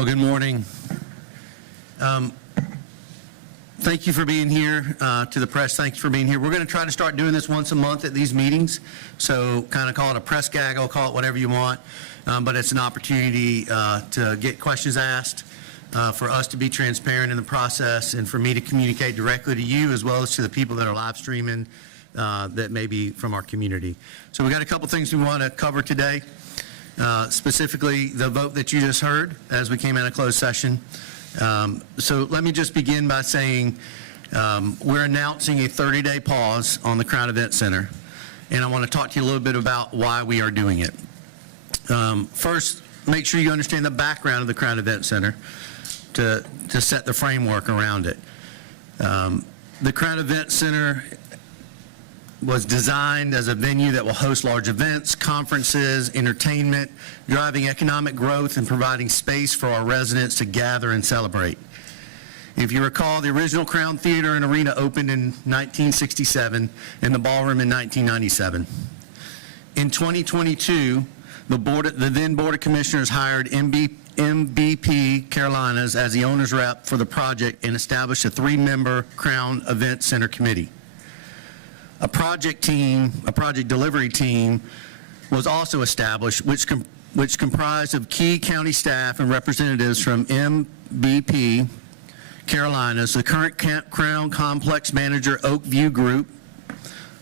Well, good morning. Thank you for being here. To the press, thanks for being here. We're going to try to start doing this once a month at these meetings. So kind of call it a press gaggle, call it whatever you want. But it's an opportunity to get questions asked, for us to be transparent in the process, and for me to communicate directly to you as well as to the people that are live streaming that may be from our community. So we got a couple things we want to cover today. Specifically the vote that you just heard as we came out of closed session. So let me just begin by saying we're announcing a 30-day pause on the Crown Event Center, and I want to talk to you a little bit about why we are doing it. First, make sure you understand the background of the Crown Event Center to set the framework around it. The Crown Event Center was designed as a venue that will host large events, conferences, entertainment, driving economic growth and providing space for our residents to gather and celebrate. If you recall, the original Crown Theater and Arena opened in 1967 and the ballroom in 1997. In 2022, the then Board of Commissioners hired MBP Carolinas as the owner's rep for the project and established a 3-member Crown Event Center committee. A project delivery team was also established, which comprised of key county staff and representatives from MBP Carolinas, the current Crown Complex Manager Oakview Group,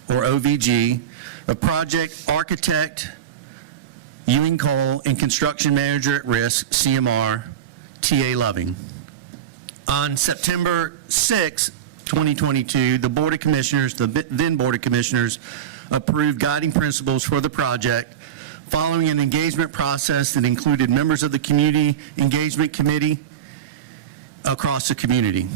or OVG, a project architect Ewing Cole, and construction manager at risk, CMR, TA Loving. On September 6, 2022, the Board of Commissioners, the then Board of Commissioners, approved guiding principles for the project following an engagement process that included members of the Community Engagement Committee across the community.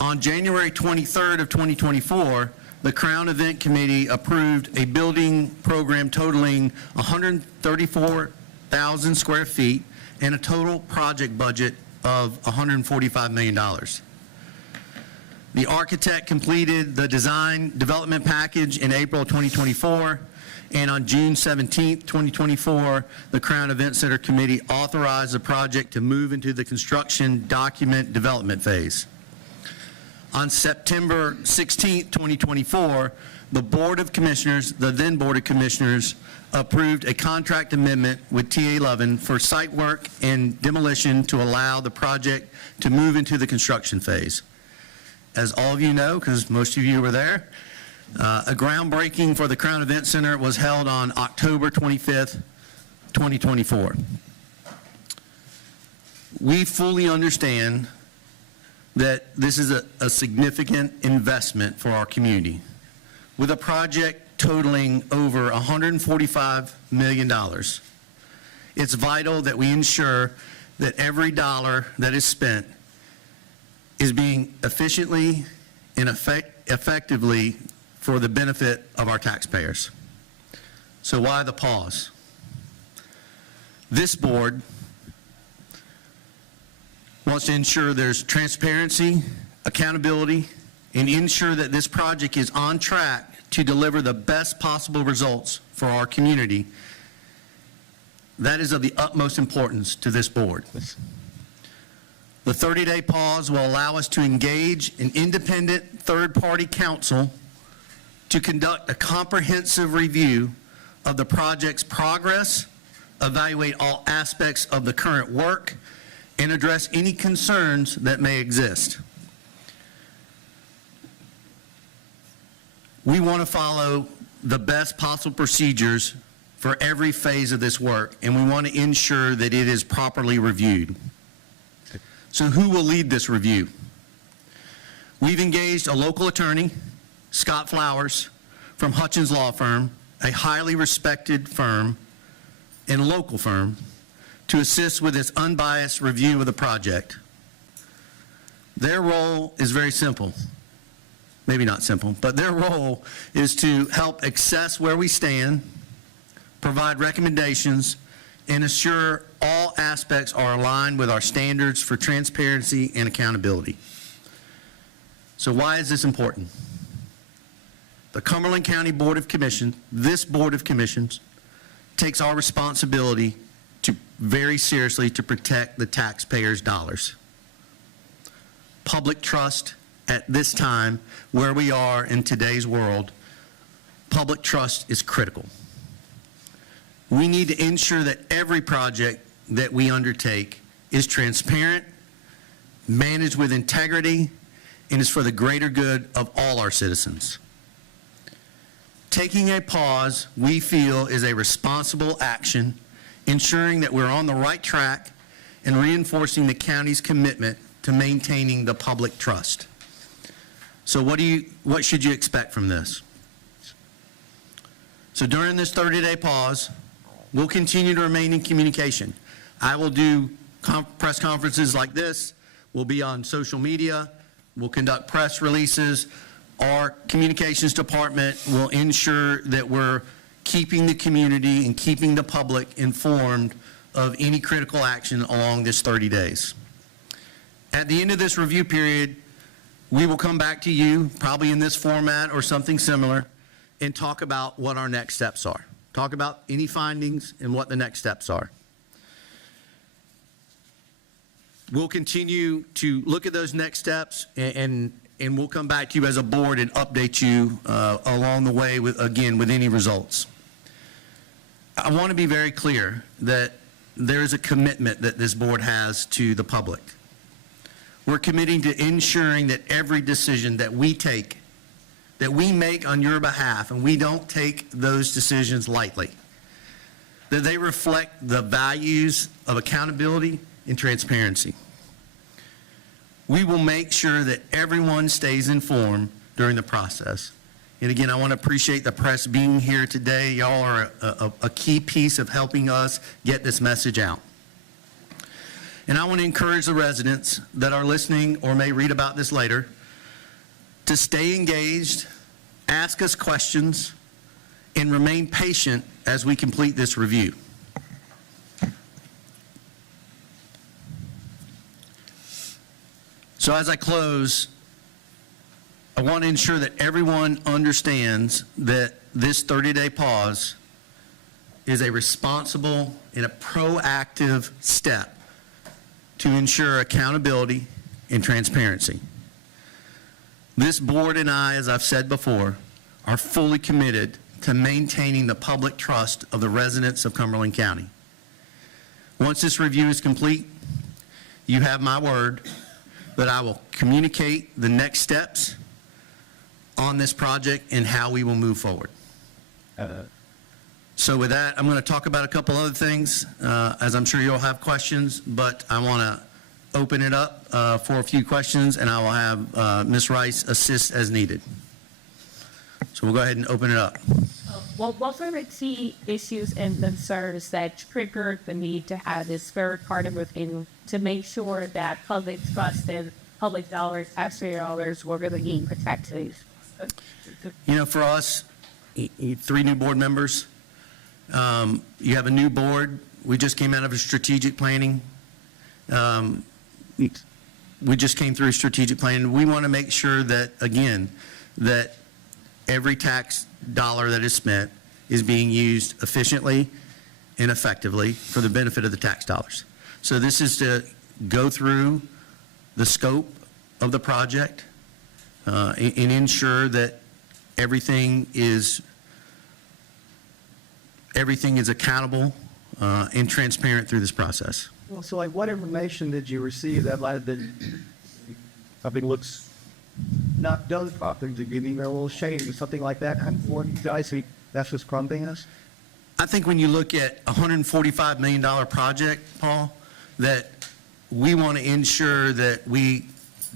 On January 23rd of 2024, the Crown Event Committee approved a building program totaling 134,000 square feet and a total project budget of $145 million. The architect completed the design development package in April 2024, and on June 17, 2024, the Crown Event Center Committee authorized the project to move into the construction document development phase. On September 16, 2024, the Board of Commissioners, the then Board of Commissioners, approved a contract amendment with TA Loving for site work and demolition to allow the project to move into the construction phase. As all of you know, because most of you were there, a groundbreaking for the Crown Event Center was held on October 25th, 2024. We fully understand that this is a significant investment for our community. With a project totaling over $145 million, it's vital that we ensure that every dollar that is spent is being efficiently and effectively for the benefit of our taxpayers. So why the pause? This board wants to ensure there's transparency, accountability, and ensure that this project is on track to deliver the best possible results for our community. That is of the utmost importance to this board. The 30-day pause will allow us to engage an independent third-party counsel to conduct a comprehensive review of the project's progress, evaluate all aspects of the current work, and address any concerns that may exist. We want to follow the best possible procedures for every phase of this work, and we want to ensure that it is properly reviewed. So who will lead this review? We've engaged a local attorney, Scott Flowers, from Hutchins Law Firm, a highly respected firm and local firm, to assist with this unbiased review of the project. Their role is very simple. Maybe not simple, but their role is to help assess where we stand, provide recommendations, and assure all aspects are aligned with our standards for transparency and accountability. So why is this important? The Cumberland County Board of Commissions, this Board of Commissions, takes our responsibility to very seriously to protect the taxpayers' dollars. Public trust at this time, where we are in today's world, public trust is critical. We need to ensure that every project that we undertake is transparent, managed with integrity, and is for the greater good of all our citizens. Taking a pause, we feel, is a responsible action, ensuring that we're on the right track and reinforcing the county's commitment to maintaining the public trust. So what should you expect from this? So during this 30-day pause, we'll continue to remain in communication. I will do press conferences like this. We'll be on social media. We'll conduct press releases. Our communications department will ensure that we're keeping the community and keeping the public informed of any critical action along this 30 days. At the end of this review period, we will come back to you, probably in this format or something similar, and talk about what our next steps are. Talk about any findings and what the next steps are. We'll continue to look at those next steps, and we'll come back to you as a board and update you along the way with any results. I want to be very clear that there is a commitment that this board has to the public. We're committing to ensuring that every decision that we take, that we make on your behalf, and we don't take those decisions lightly, that they reflect the values of accountability and transparency. We will make sure that everyone stays informed during the process. And again, I want to appreciate the press being here today. Y'all are a key piece of helping us get this message out. And I want to encourage the residents that are listening or may read about this later to stay engaged, ask us questions, and remain patient as we complete this review. So as I close, I want to ensure that everyone understands that this 30-day pause is a responsible and a proactive step to ensure accountability and transparency. This board and I, as I've said before, are fully committed to maintaining the public trust of the residents of Cumberland County. Once this review is complete, you have my word that I will communicate the next steps on this project and how we will move forward. So with that, I'm going to talk about a couple other things, as I'm sure you'll have questions, but I want to open it up for a few questions, and I will have Ms. Rice assist as needed. So we'll go ahead and open it up. Well, what are the key issues and concerns that triggered the need to have this third party review to make sure that public trust and public dollars, taxpayer dollars, were really being protected? You know, for us, 3 new board members, you have a new board. We just came out of a strategic planning. We just came through strategic planning. We want to make sure that, again, that every tax dollar that is spent is being used efficiently and effectively for the benefit of the tax dollars. So this is to go through the scope of the project and ensure that everything is accountable and transparent through this process. Well, so like what information did you receive that something looks not done properly, to give you a little shade or something like that? And for you guys, that's what's crumbling us? I think when you look at a $145 million project, Paul, that we want to ensure that we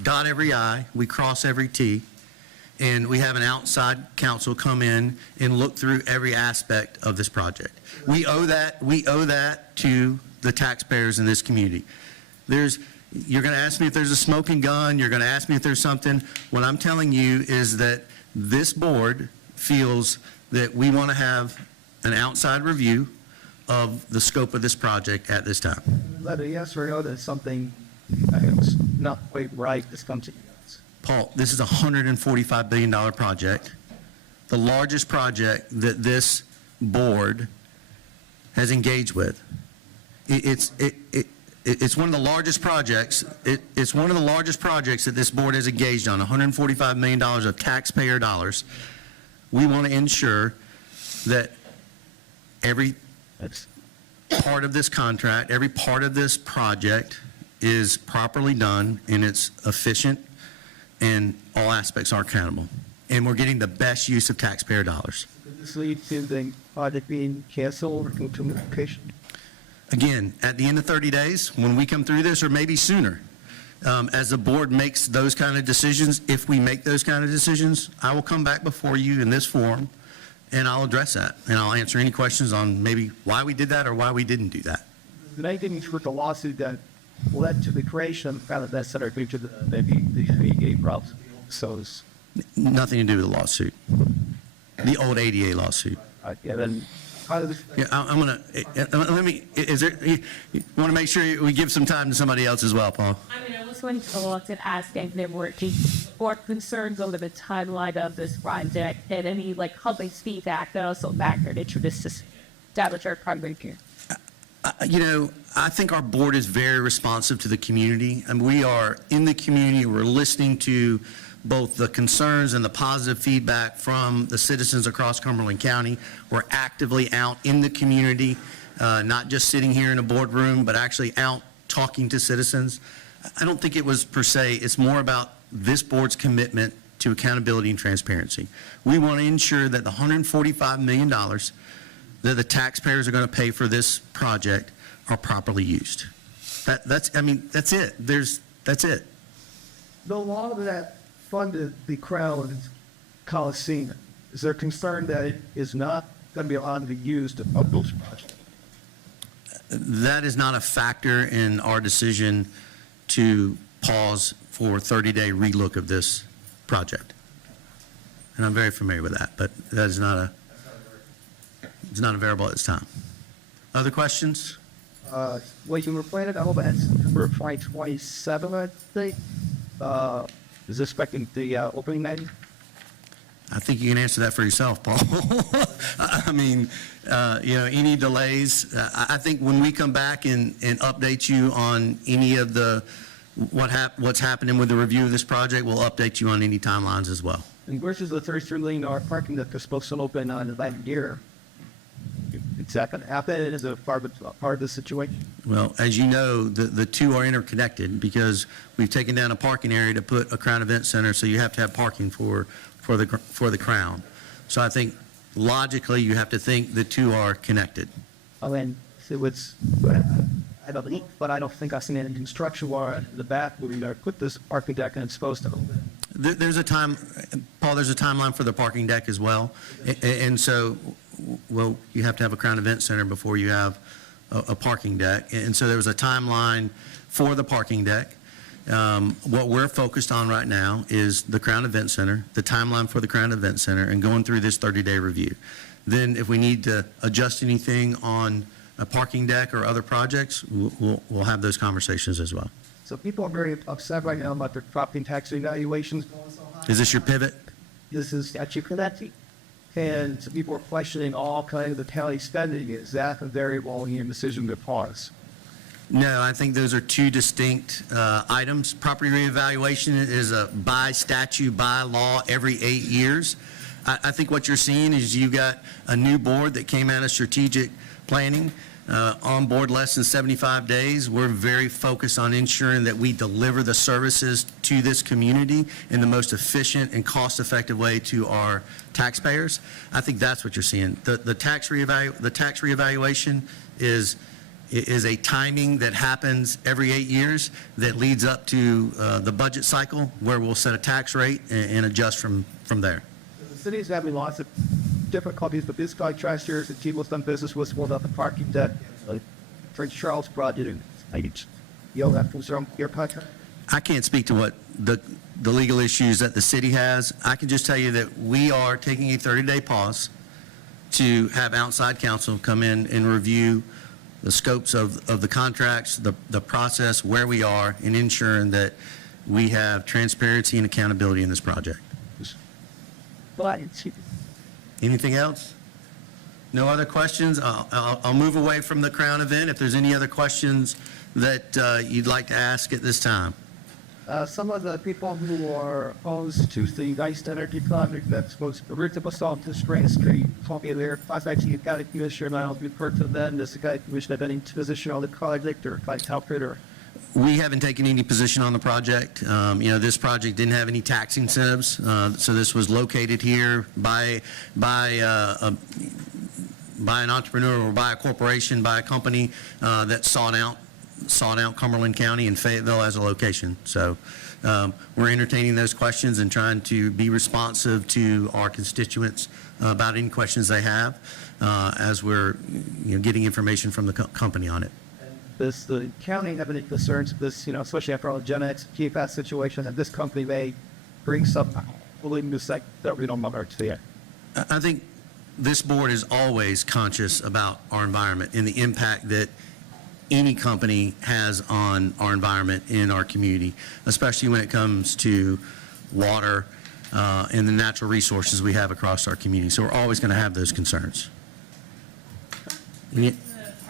dot every I, we cross every T, and we have an outside counsel come in and look through every aspect of this project. We owe that to the taxpayers in this community. You're going to ask me if there's a smoking gun. You're going to ask me if there's something. What I'm telling you is that this board feels that we want to have an outside review of the scope of this project at this time. Let a yes or no that something is not quite right that's come to you guys. Paul, this is a $145 billion project, the largest project that this board has engaged with. It's one of the largest projects. It's one of the largest projects that this board has engaged on, $145 million of taxpayer dollars. We want to ensure that every part of this contract, every part of this project is properly done and it's efficient and all aspects are accountable. And we're getting the best use of taxpayer dollars. Does this lead to the project being canceled or to notification? Again, at the end of 30 days, when we come through this, or maybe sooner, as the board makes those kind of decisions, if we make those kind of decisions, I will come back before you in this forum, and I'll address that, and I'll answer any questions on maybe why we did that or why we didn't do that. Is there anything with the lawsuit that led to the creation of that center due to maybe the ADA problems? So it's, Nothing to do with the lawsuit, the old ADA lawsuit. yeah, then how does Yeah, I'm gonna, let me, is there, you want to make sure we give some time to somebody else as well, Paul? I mean, I was going to look at asking if there were any more concerns over the timeline of this project and any like public feedback that also factored into this establish our project here. You know, I think our board is very responsive to the community, and we are in the community. We're listening to both the concerns and the positive feedback from the citizens across Cumberland County. We're actively out in the community, not just sitting here in a boardroom, but actually out talking to citizens. I don't think it was per se, it's more about this board's commitment to accountability and transparency. We want to ensure that the $145 million that the taxpayers are going to pay for this project are properly used. That's it. That's it. no law that funded the Crown Coliseum? Is there concern that it is not going to be allowed to be used to fund those projects? That is not a factor in our decision to pause for 30-day relook of this project. And I'm very familiar with that, but that is not it's not a variable at this time. Other questions? Well, you were planning, I hope that's September 27, I think. Is this expecting the opening night? I think you can answer that for yourself, Paul. I mean, any delays, I think when we come back and update you on any of the, what's happening with the review of this project, we'll update you on any timelines as well. And versus the $33 million parking that they're supposed to open on the year, is that going to happen? Is it a part of the situation? Well, as you know, the two are interconnected because we've taken down a parking area to put a Crown Event Center, so you have to have parking for the Crown. So I think logically you have to think the two are connected. Oh, and so it's, I don't think, but I don't think I've seen any construction wire in the back where you put this parking deck and it's supposed to open. There's a time, Paul, there's a timeline for the parking deck as well. And so, well, you have to have a Crown Event Center before you have a parking deck. And so there was a timeline for the parking deck. What we're focused on right now is the Crown Event Center, the timeline for the Crown Event Center, and going through this 30-day review. Then if we need to adjust anything on a parking deck or other projects, we'll have those conversations as well. So people are very upset right now about their property tax evaluations. Is this your pivot? This is actually connected. And so people are questioning all kinds of the county spending. Is that a variable in your decision to pause? No, I think those are two distinct items. Property reevaluation is a by statute, by law, every 8 years. I think what you're seeing is you've got a new board that came out of strategic planning, on board less than 75 days. We're very focused on ensuring that we deliver the services to this community in the most efficient and cost-effective way to our taxpayers. I think that's what you're seeing. The tax reevaluation is a timing that happens every 8 years that leads up to the budget cycle where we'll set a tax rate and adjust from there. The city is having lots of difficulties, but this contractors that people have done business with will have the parking deck. Prince Charles project, you'll have to your contract. I can't speak to what the legal issues that the city has. I can just tell you that we are taking a 30-day pause to have outside counsel come in and review the scopes of the contracts, the process, where we are, and ensuring that we have transparency and accountability in this project. But Anything else? No other questions? I'll move away from the Crown event. If there's any other questions that you'd like to ask at this time. Some of the people who are opposed to the nice energy project that's was originally on to Spring Street told me there, I was actually a county commissioner, and I don't refer to them as the county commissioner of any position on the project or like help it or. We haven't taken any position on the project. This project didn't have any tax incentives, so this was located here by an entrepreneur or by a corporation, by a company that sought out Cumberland County and Fayetteville as a location. So we're entertaining those questions and trying to be responsive to our constituents about any questions they have as we're getting information from the company on it. Does the county have any concerns with this, especially after all the Gen X PFAS situation, that this company may bring some willingness that we don't know to yet? I think this board is always conscious about our environment and the impact that any company has on our environment in our community, especially when it comes to water and the natural resources we have across our community. So we're always going to have those concerns.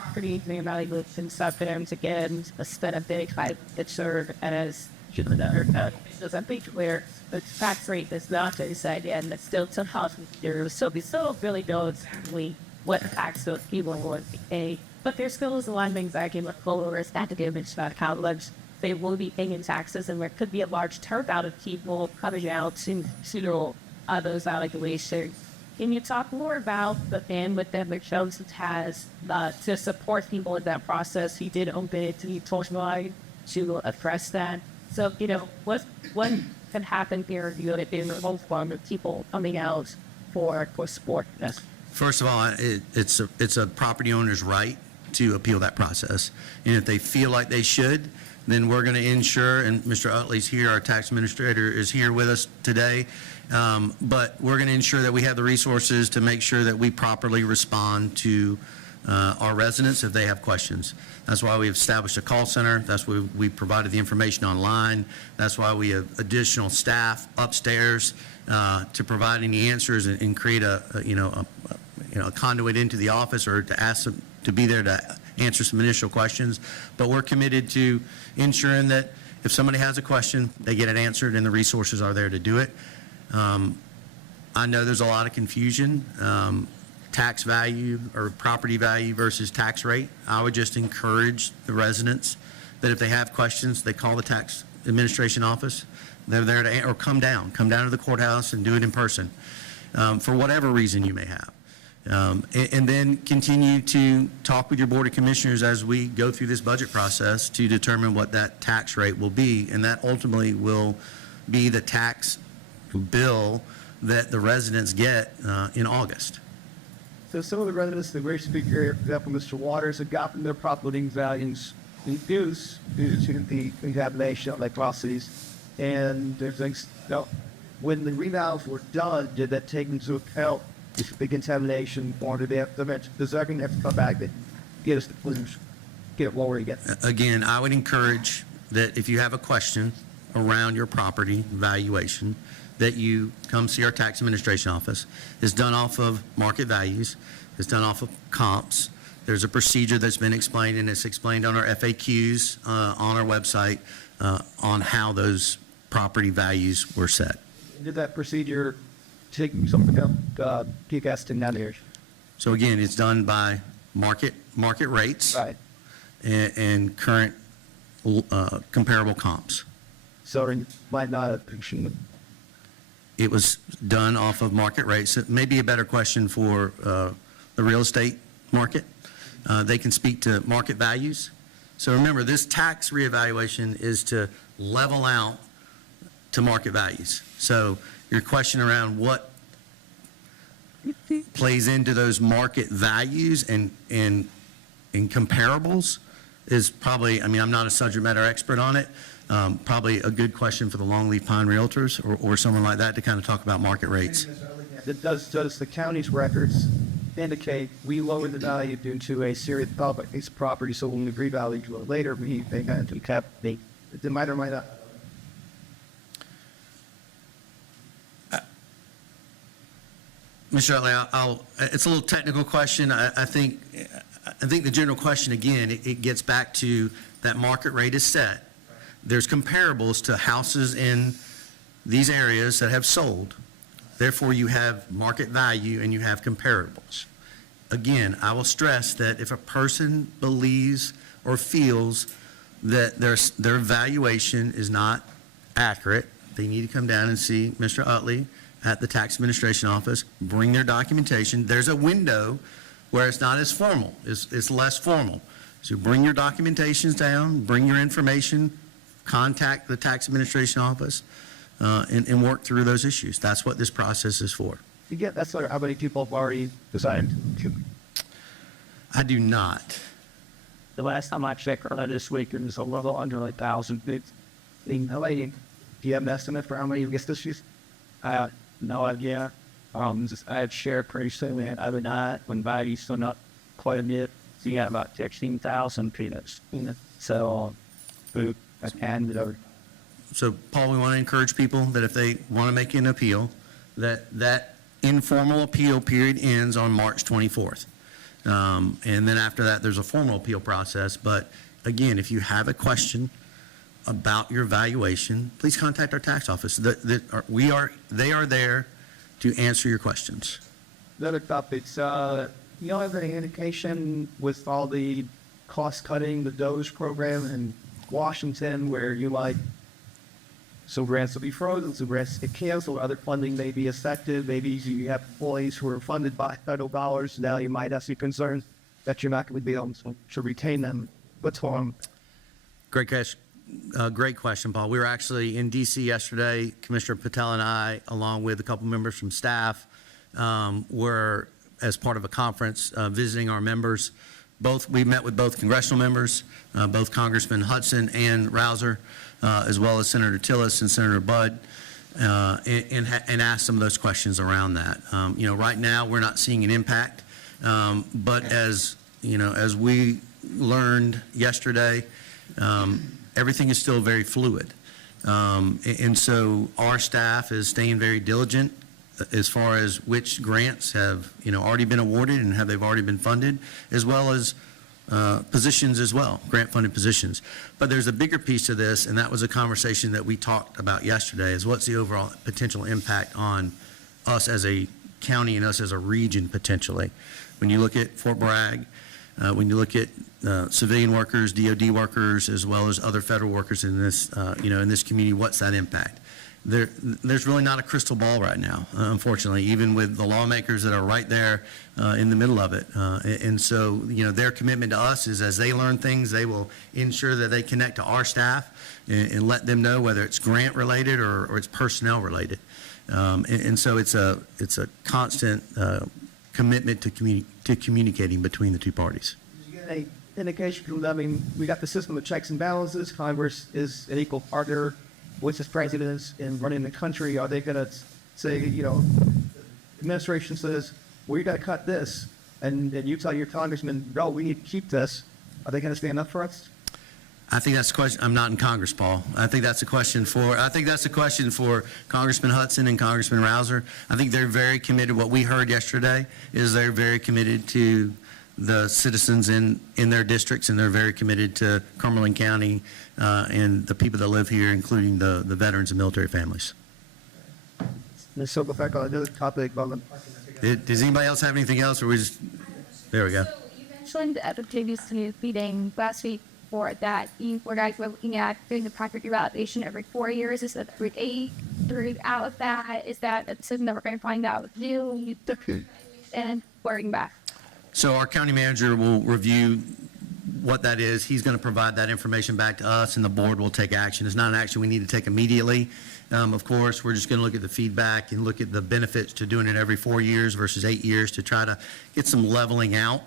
Property evaluation sometimes again a benefit by it serve as I think where the tax rate is not decided and it's still somehow there, so we still really don't exactly what tax those people would pay. But there still is a lot of anxiety with followers at the image about how much they will be paying in taxes, and there could be a large turnout of people coming out to do those evaluations. Can you talk more about the bandwidth that McJones has to support people in that process? He did open it to Torchline to address that. So, what can happen here if there's a whole form of people coming out for sport? Yes. First of all, it's a property owner's right to appeal that process. And if they feel like they should, then we're going to ensure, and Mr. Utley's here, our tax administrator is here with us today, but we're going to ensure that we have the resources to make sure that we properly respond to our residents if they have questions. That's why we've established a call center. That's why we provided the information online. That's why we have additional staff upstairs to provide any answers and create a conduit into the office or to ask them to be there to answer some initial questions. But we're committed to ensuring that if somebody has a question, they get it answered and the resources are there to do it. I know there's a lot of confusion, tax value or property value versus tax rate. I would just encourage the residents that if they have questions, they call the tax administration office. They're there to, or come down to the courthouse and do it in person for whatever reason you may have. And then continue to talk with your Board of Commissioners as we go through this budget process to determine what that tax rate will be, and that ultimately will be the tax bill that the residents get in August. So some of the residents, the great speaker, for example, Mr. Waters, have gotten their property values reduced due to the contamination of atrocities. And there's things, when the revals were done, did that take into account the contamination, or did they have to mention, does everything have to come back that get us the clues, get it lower again? Again, I would encourage that if you have a question around your property valuation, that you come see our tax administration office. It's done off of market values. It's done off of comps. There's a procedure that's been explained, and it's explained on our FAQs on our website on how those property values were set. Did that procedure take something up, peak estimate down here? So again, it's done by market rates Right. and current comparable comps. So it might not have. It was done off of market rates. It may be a better question for the real estate market. They can speak to market values. So remember, this tax reevaluation is to level out to market values. So your question around what plays into those market values and comparables is probably, I'm not a subject matter expert on it, probably a good question for the Longleaf Pine Realtors or someone like that to kind of talk about market rates. Does the county's records indicate we lowered the value due to a serious public piece of property, so when we revalue to it later, we had to cap the might or might not? Mr. Utley, it's a little technical question. I think the general question, again, it gets back to that market rate is set. There's comparables to houses in these areas that have sold. Therefore, you have market value and you have comparables. Again, I will stress that if a person believes or feels that their valuation is not accurate, they need to come down and see Mr. Utley at the tax administration office, bring their documentation. There's a window where it's not as formal, it's less formal. So bring your documentations down, bring your information, contact the tax administration office, and work through those issues. That's what this process is for. You get that's sort of how many people have already decided to. I do not. The last time I checked this week, it was a little under 1,000. Do you have an estimate for how many you get this year? No idea. I had shared pretty soon, and other night when value's still not quite a bit, so you got about 16,000 peanuts. So, food and over. So, Paul, we want to encourage people that if they want to make an appeal, that informal appeal period ends on March 24th. And then after that, there's a formal appeal process. But again, if you have a question about your valuation, please contact our tax office. They are there to answer your questions. Another topic, you don't have any indication with all the cost cutting, the DOGE program in Washington, where you like, some grants will be frozen, some grants get canceled, other funding may be affected. Maybe you have employees who are funded by federal dollars. Now you might have some concerns that you're not going to be able to retain them. What's on? Great question, Paul. We were actually in D.C. yesterday. Commissioner Patel and I, along with a couple members from staff, were, as part of a conference, visiting our members. We met with both congressional members, both Congressman Hudson and Rouser, as well as Senator Tillis and Senator Budd, and asked some of those questions around that. Right now we're not seeing an impact, but as we learned yesterday, everything is still very fluid, and so our staff is staying very diligent as far as which grants have already been awarded and have they've already been funded, as well as positions as well, grant-funded positions. But there's a bigger piece to this, and that was a conversation that we talked about yesterday, is what's the overall potential impact on us as a county and us as a region potentially. When you look at Fort Bragg, when you look at civilian workers, DOD workers, as well as other federal workers in this, in this community, what's that impact? There's really not a crystal ball right now, unfortunately, even with the lawmakers that are right there in the middle of it. And so, their commitment to us is as they learn things, they will ensure that they connect to our staff and let them know whether it's grant related or it's personnel related. And so it's a constant commitment to communicating between the two parties. Did you get any indication from them? We got the system of checks and balances. Congress is an equal partner with this president in running the country. Are they going to say, administration says, well, you got to cut this, and you tell your congressman, no, we need to keep this. Are they going to stand up for us? I think that's a question. I'm not in Congress, Paul. I think that's a question for Congressman Hudson and Congressman Rouser. I think they're very committed. What we heard yesterday is they're very committed to the citizens in their districts, and they're very committed to Cumberland County and the people that live here, including the veterans and military families. Let's circle back on another topic. Does anybody else have anything else, or we just? There we go. So you mentioned at the previous meeting last week for that you guys were looking at doing the property evaluation every 4 years. Is that every 8? Out of that, is that a decision that we're going to find out new and working back? So our county manager will review what that is. He's going to provide that information back to us, and the board will take action. It's not an action we need to take immediately. Of course, we're just going to look at the feedback and look at the benefits to doing it every 4 years versus 8 years to try to get some leveling out.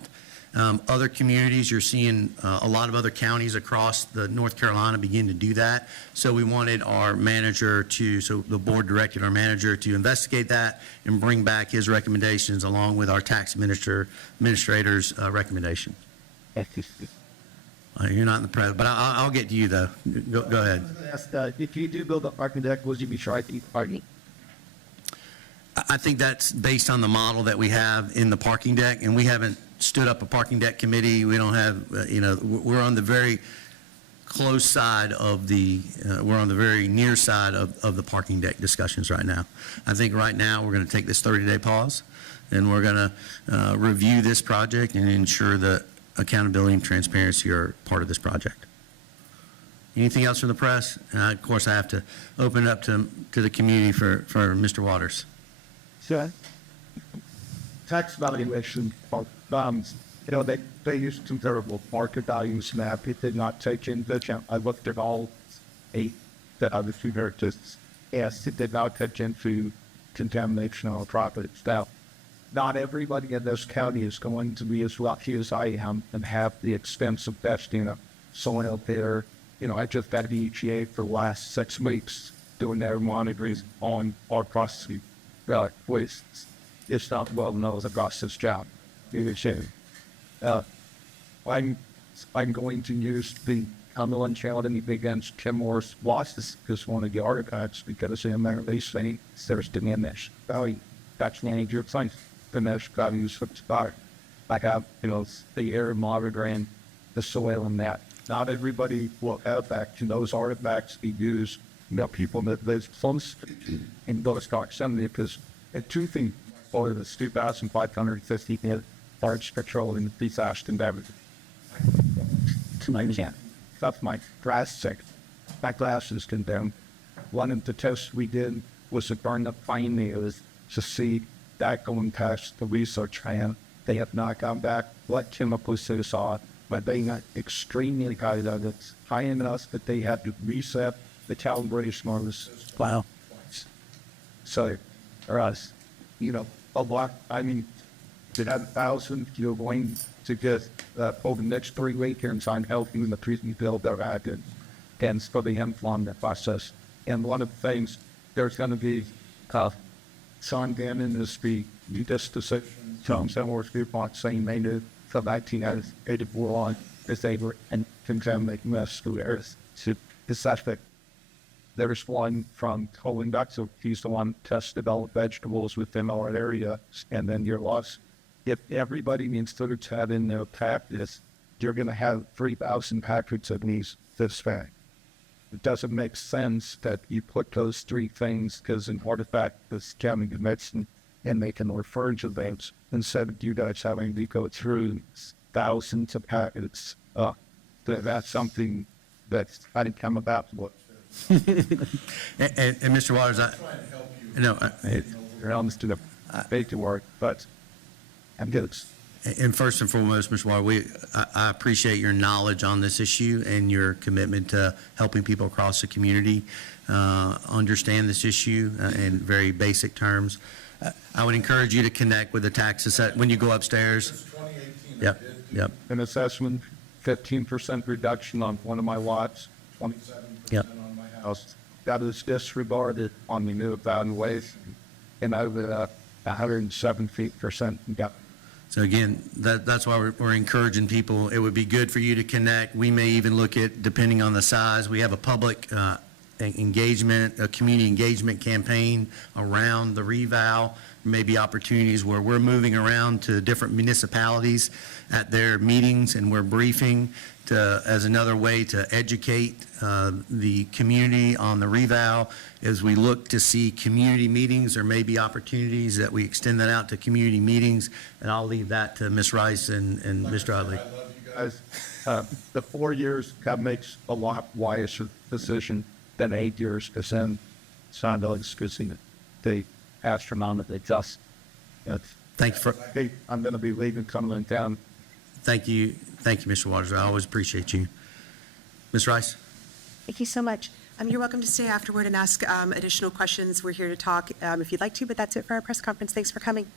Other communities, you're seeing a lot of other counties across the North Carolina begin to do that. So we wanted our manager so the board directed our manager to investigate that and bring back his recommendations along with our tax administrator's recommendation. You're not in the press, but I'll get to you though. Go ahead. If you do build a parking deck, would you be charging parking? I think that's based on the model that we have in the parking deck, and we haven't stood up a parking deck committee. We don't have, we're on the very close side of we're on the very near side of the parking deck discussions right now. I think right now, we're going to take this 30-day pause, and we're going to review this project and ensure that accountability and transparency are part of this project. Anything else from the press? Of course, I have to open it up to the community for Mr. Waters. Sure. Tax valuation for bonds, they used comparable market values map. It did not take into account. I looked at all 8 that I was compared to. Yes, it did not take into contamination on properties. Now, not everybody in this county is going to be as lucky as I am and have the expense of testing a soil there. I just had the EPA for the last 6 weeks doing their monitoring on our processing wastes. It's not well known across this job. I'm going to use the Cumberland challenge against Tim Moore's losses as one of the artifacts because in there they say there's diminished value. That's major science. Diminished values of stock. I have, the air monitoring, the soil and that. Not everybody will have that. Those artifacts be used. People that live close in those proximity because two things for this 2,550 large petroleum disaster damage. That's my glass check. My glass is condemned. One of the tests we did was to burn up fine nails to see that going past the research plan. They have not gone back what chemicals they saw, but they got extremely high levels, high enough that they had to reset the calibration on this. Wow. So, for us, a lot, to have 1,000, you're going to get over the next 3 weekends, I'm helping the prison build their active and for the employment process. And one of the things, there's going to be Sean Gannon is the this decision, Tom Seymour's DuPont saying they did from 1984 on as they were contaminating West scooters to the suspect. There's one from Colin Duxo. He's the one test developed vegetables within our area, and then you're lost. If everybody needs to have in their practice, you're going to have 3,000 packets of these this way. It doesn't make sense that you put those 3 things because an artifact is counting medicine and they can refer to things instead of you guys having to go through thousands of packets. That's something that I didn't come about to. And Mr. Waters, You're almost to the basic work, but I'm good. And first and foremost, Mr. Waters, I appreciate your knowledge on this issue and your commitment to helping people across the community understand this issue in very basic terms. I would encourage you to connect with the tax assessor when you go upstairs. 2018. Yep. An assessment, 15% reduction on one of my lots, 27% Yep. on my house. That is disregarded on the new evaluation, and over 170%. So again, that's why we're encouraging people. It would be good for you to connect. We may even look at, depending on the size, we have a public engagement, a community engagement campaign around the revow. Maybe opportunities where we're moving around to different municipalities at their meetings and we're briefing as another way to educate the community on the revow. As we look to see community meetings, there may be opportunities that we extend that out to community meetings, and I'll leave that to Ms. Rice and Mr. Utley. I love you guys. The 4 years, that makes a lot wiser decision than 8 years, because then it's not really excusing the astronomically just. Thank you for. Hey, I'm going to be leaving Cumberland down. Thank you, Mr. Waters. I always appreciate you. Ms. Rice? Thank you so much. You're welcome to stay afterward and ask additional questions. We're here to talk if you'd like to, but that's it for our press conference. Thanks for coming.